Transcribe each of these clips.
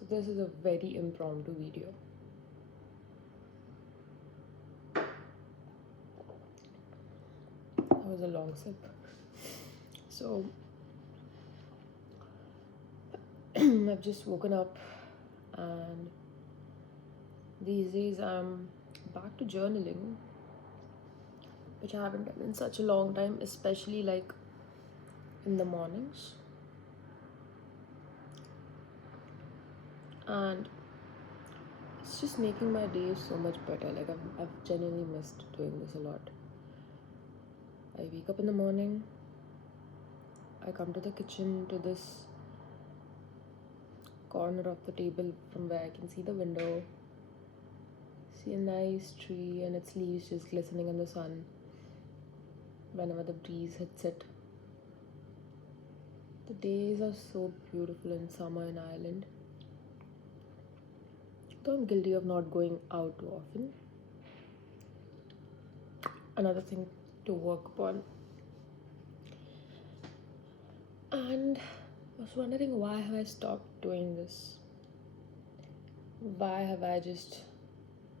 So this is a very impromptu video. That was a long sip. So I've just woken up, and these days I'm back to journaling, which I haven't done in such a long time, especially like in the mornings. And it's just making my day so much better. Like I've genuinely missed doing this a lot. I wake up in the morning, I come to the kitchen, to this corner of the table from where I can see the window, see a nice tree and its leaves just glistening in the sun whenever the breeze hits it. The days are so beautiful in summer in Ireland. Though I'm guilty of not going out too often. Another thing to work upon. And I was wondering, why have I stopped doing this? Why have I just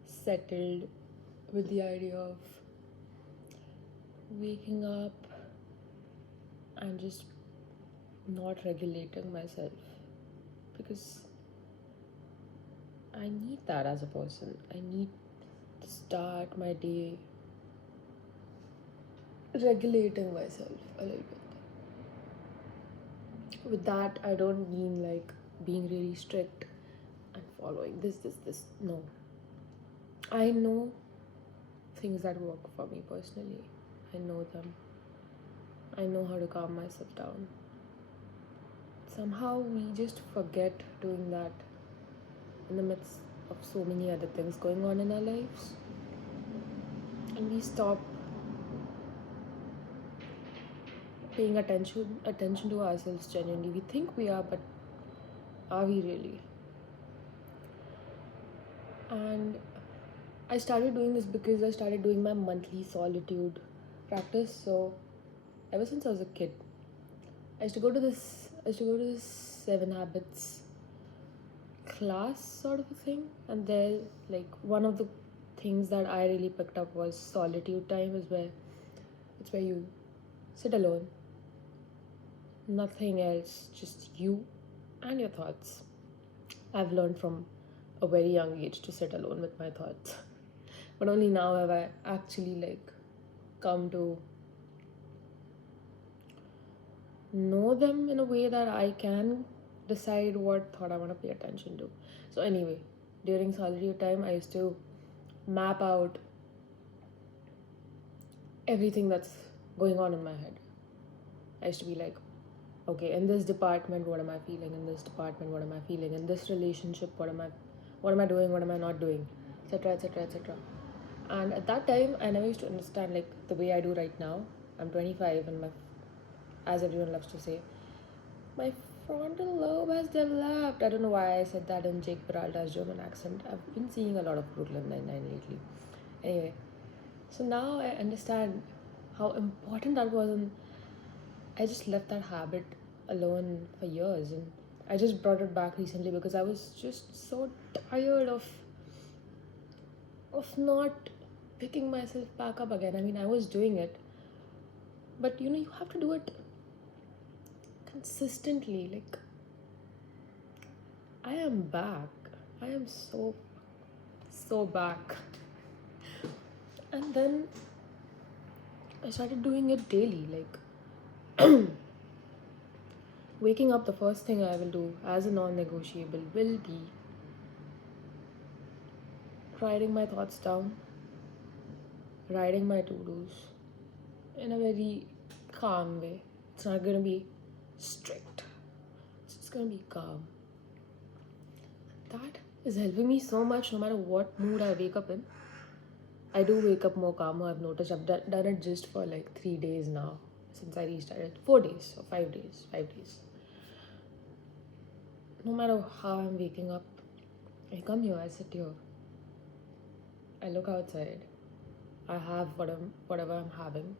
settled with the idea of waking up and just not regulating myself? Because I need that as a person. I need to start my day regulating myself a little bit. With that, I don't mean like being really strict and following this. No. I know things that work for me personally. I know them. I know how to calm myself down. Somehow we just forget doing that in the midst of so many other things going on in our lives. And we stop paying attention to ourselves genuinely. We think we are, but are we really? And I started doing this because I started doing my monthly solitude practice. So ever since I was a kid, I used to go to this 7 habits class sort of a thing, and there, like, one of the things that I really picked up was solitude time. It's where you sit alone, nothing else, just you and your thoughts. I've learned from a very young age to sit alone with my thoughts, but only now have I actually like come to know them in a way that I can decide what thought I want to pay attention to. So anyway, during solitude time, I used to map out everything that's going on in my head. I used to be like, okay, in this department, what am I feeling? In this department, what am I feeling? In this relationship, what am I doing? What am I not doing? Etc. Etc. Etc. And at that time, I never used to understand like the way I do right now. I'm 25, and as everyone loves to say, my frontal lobe has developed. I don't know why I said that in Jake Peralta's German accent. I've been seeing a lot of Brooklyn Nine-Nine lately. Anyway, so now I understand how important that was, and I just left that habit alone for years, and I just brought it back recently because I was just so tired of not picking myself back up again. I mean, I was doing it, but you have to do it consistently. Like, I am back. I am so back. And then I started doing it daily. Like, waking up, the first thing I will do as a non-negotiable will be writing my thoughts down, writing my to-dos in a very calm way. It's not going to be strict. It's just going to be calm. That is helping me so much no matter what mood I wake up in. I do wake up more calmer. I've noticed. I've done it just for like 3 days now since I restarted. 4 days or 5 days. 5 days. No matter how I'm waking up, I come here, I sit here, I look outside, I have whatever I'm having.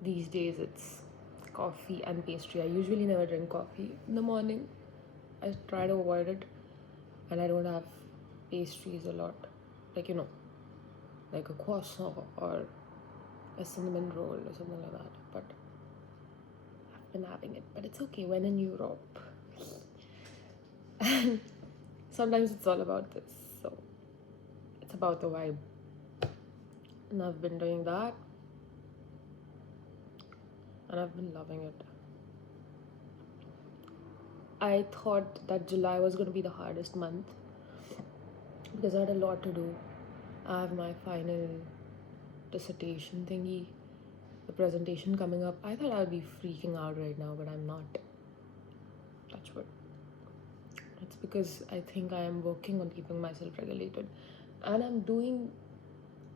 These days it's coffee and pastry. I usually never drink coffee in the morning. I try to avoid it, and I don't have pastries a lot. Like, like a croissant or a cinnamon roll or something like that. But I've been having it. But it's okay when in Europe. And sometimes it's all about this. So it's about the vibe. And I've been doing that. And I've been loving it. I thought that July was going to be the hardest month because I had a lot to do. I have my final dissertation thingy, the presentation coming up. I thought I would be freaking out right now, but I'm not. Touch wood. It's because I think I am working on keeping myself regulated, and I'm doing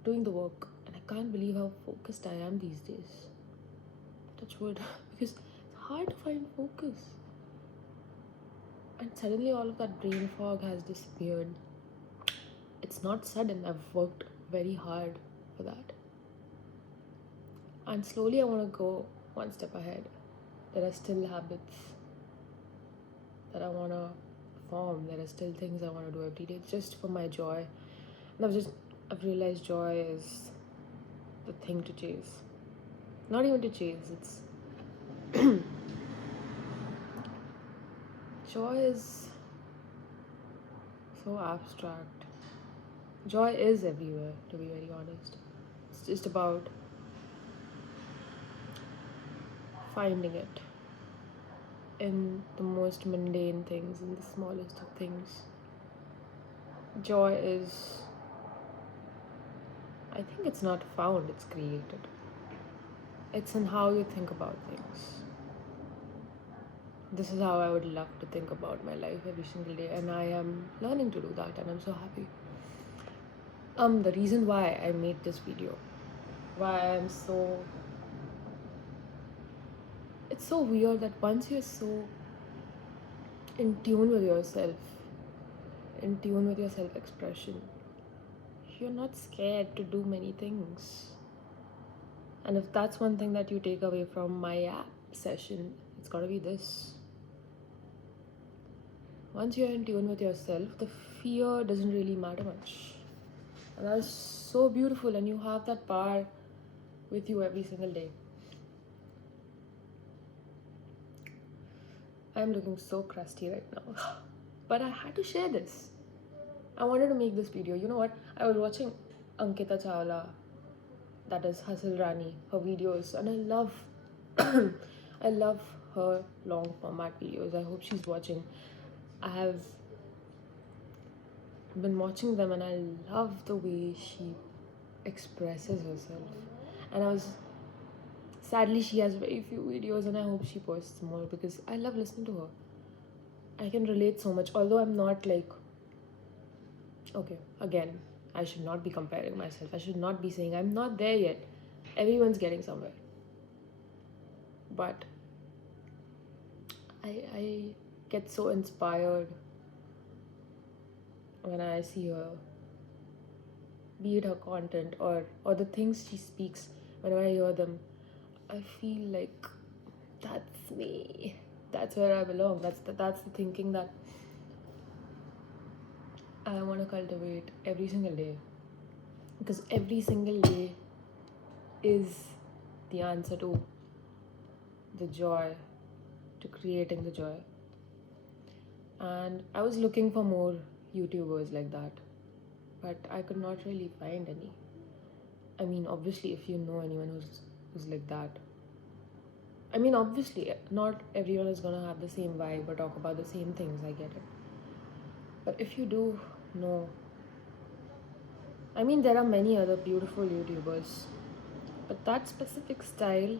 the work, and I can't believe how focused I am these days. Touch wood. Because it's hard to find focus. And suddenly all of that brain fog has disappeared. It's not sudden. I've worked very hard for that. And slowly I want to go one step ahead. There are still habits that I want to form. There are still things I want to do every day just for my joy. And I've realized joy is the thing to chase. Not even to chase, it's joy is so abstract. Joy is everywhere, to be very honest. It's just about finding it in the most mundane things, in the smallest of things. Joy is, I think it's not found, it's created. It's in how you think about things. This is how I would love to think about my life every single day, and I am learning to do that, and I'm so happy. The reason why I made this video, why I'm so, it's so weird that once you're so in tune with yourself, in tune with your self-expression, you're not scared to do many things. And if that's one thing that you take away from my app session, it's gotta be this. Once you're in tune with yourself, the fear doesn't really matter much. And that's so beautiful, and you have that power with you every single day. I'm looking so crusty right now. But I had to share this. I wanted to make this video. You know what? I was watching Ankita Chawla, that is Hustle Rani, her videos, and I love I love her long format videos. I hope she's watching. I have been watching them, and I love the way she expresses herself. And sadly, she has very few videos, and I hope she posts more because I love listening to her. I can relate so much, although I'm not like, okay, again, I should not be comparing myself. I should not be saying I'm not there yet. Everyone's getting somewhere. But I get so inspired when I see her, be it her content or the things she speaks. Whenever I hear them, I feel like that's me. That's where I belong. That's the thinking that I want to cultivate every single day. Because every single day is the answer to the joy, to creating the joy. And I was looking for more YouTubers like that, but I could not really find any. I mean, obviously, if you know anyone who's like that, I mean, obviously, not everyone is gonna have the same vibe or talk about the same things, I get it. But if you do know, I mean, there are many other beautiful YouTubers, but that specific style,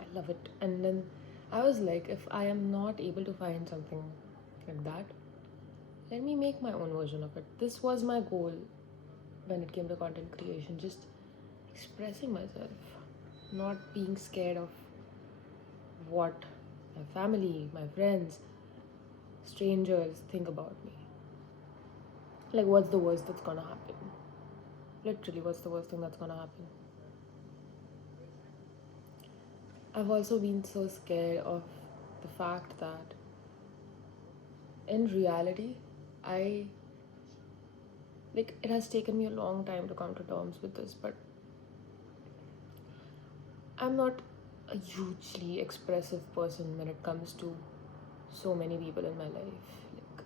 I love it. And then I was like, if I am not able to find something like that, let me make my own version of it. This was my goal when it came to content creation, just expressing myself, not being scared of what my family, my friends, strangers think about me. Like, what's the worst that's gonna happen? Literally, what's the worst thing that's gonna happen? I've also been so scared of the fact that in reality, I like it has taken me a long time to come to terms with this, but I'm not a hugely expressive person when it comes to so many people in my life. Like,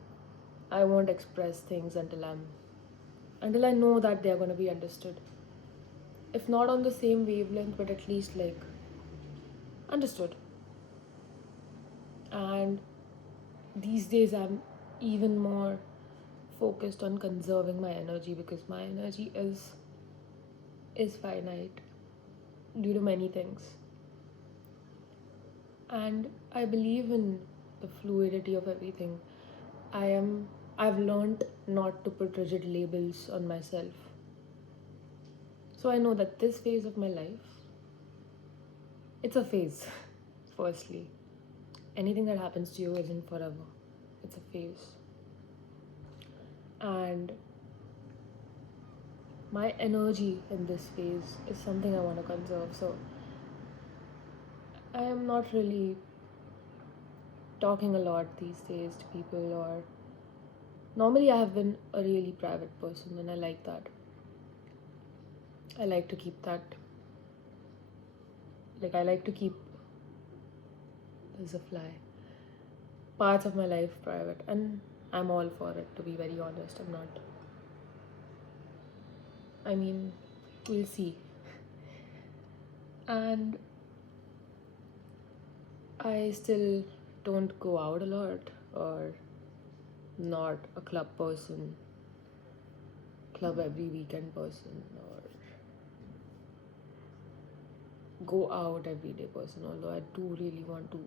I won't express things until I know that they're going to be understood. If not on the same wavelength, but at least like understood. And these days I'm even more focused on conserving my energy because my energy is finite due to many things. And I believe in the fluidity of everything. I've learned not to put rigid labels on myself. So I know that this phase of my life, it's a phase. Firstly, anything that happens to you isn't forever. It's a phase. And my energy in this phase is something I want to conserve. So I am not really talking a lot these days to people, or normally I have been a really private person and I like that. I like to keep that, like, I like to keep, there's a fly, parts of my life private, and I'm all for it, to be very honest. I'm not, I mean, we'll see. And I still don't go out a lot, or not a club person, club every weekend person, or go out every day person, although I do really want to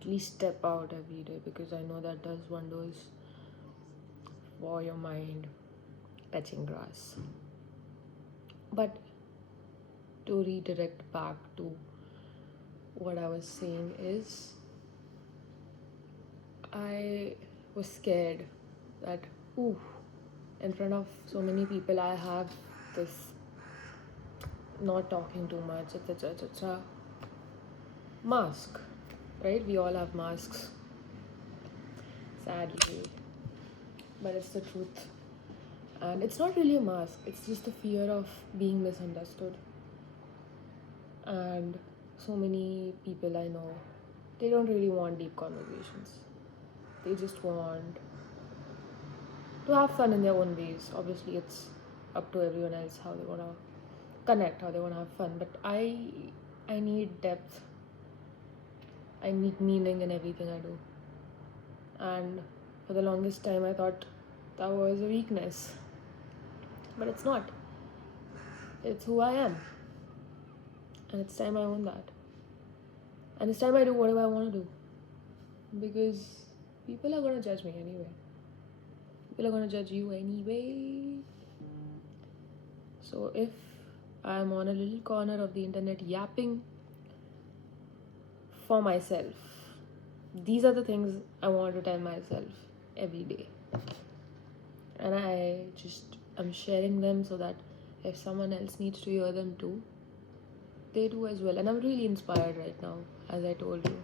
at least step out every day because I know that does wonders for your mind, touching grass. But to redirect back to what I was saying is, I was scared that, ooh, in front of so many people, I have this not talking too much, etc. mask, right? We all have masks, sadly, but it's the truth. And it's not really a mask, it's just the fear of being misunderstood. And so many people I know, they don't really want deep conversations. They just want to have fun in their own ways. Obviously, it's up to everyone else how they want to connect, how they want to have fun. But I need depth. I need meaning in everything I do. And for the longest time, I thought that was a weakness. But it's not. It's who I am. And it's time I own that. And it's time I do whatever I want to do. Because people are going to judge me anyway. People are going to judge you anyway. So if I'm on a little corner of the internet yapping for myself, these are the things I want to tell myself every day. And I'm sharing them so that if someone else needs to hear them too, they do as well. And I'm really inspired right now, as I told you.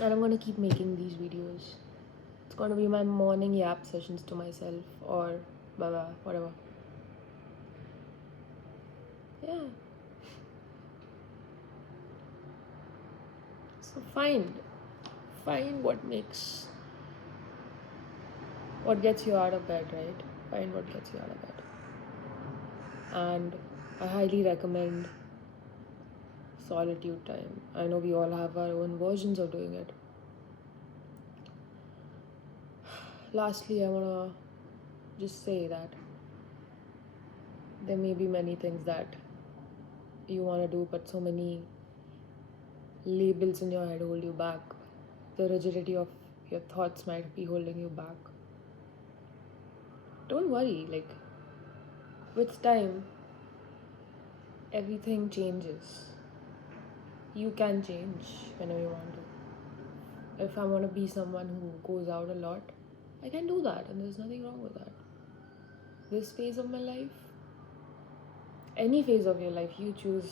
And I'm going to keep making these videos. It's going to be my morning yap sessions to myself, or blah, whatever. Yeah. So find what gets you out of bed, right? Find what gets you out of bed. And I highly recommend solitude time. I know we all have our own versions of doing it. Lastly, I want to just say that there may be many things that you want to do, but so many labels in your head hold you back. The rigidity of your thoughts might be holding you back. Don't worry, like, with time, everything changes. You can change whenever you want to. If I want to be someone who goes out a lot, I can do that, and there's nothing wrong with that. This phase of my life, any phase of your life, you choose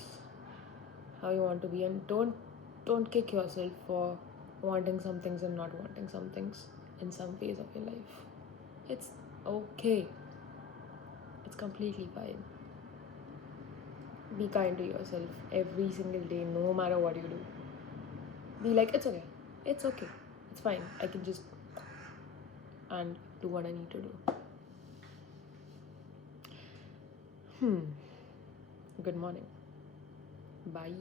how you want to be, and don't kick yourself for wanting some things and not wanting some things in some phase of your life. It's okay. It's completely fine. Be kind to yourself every single day, no matter what you do. Be like, it's okay. It's okay. It's fine. I can just and do what I need to do. Good morning. Bye.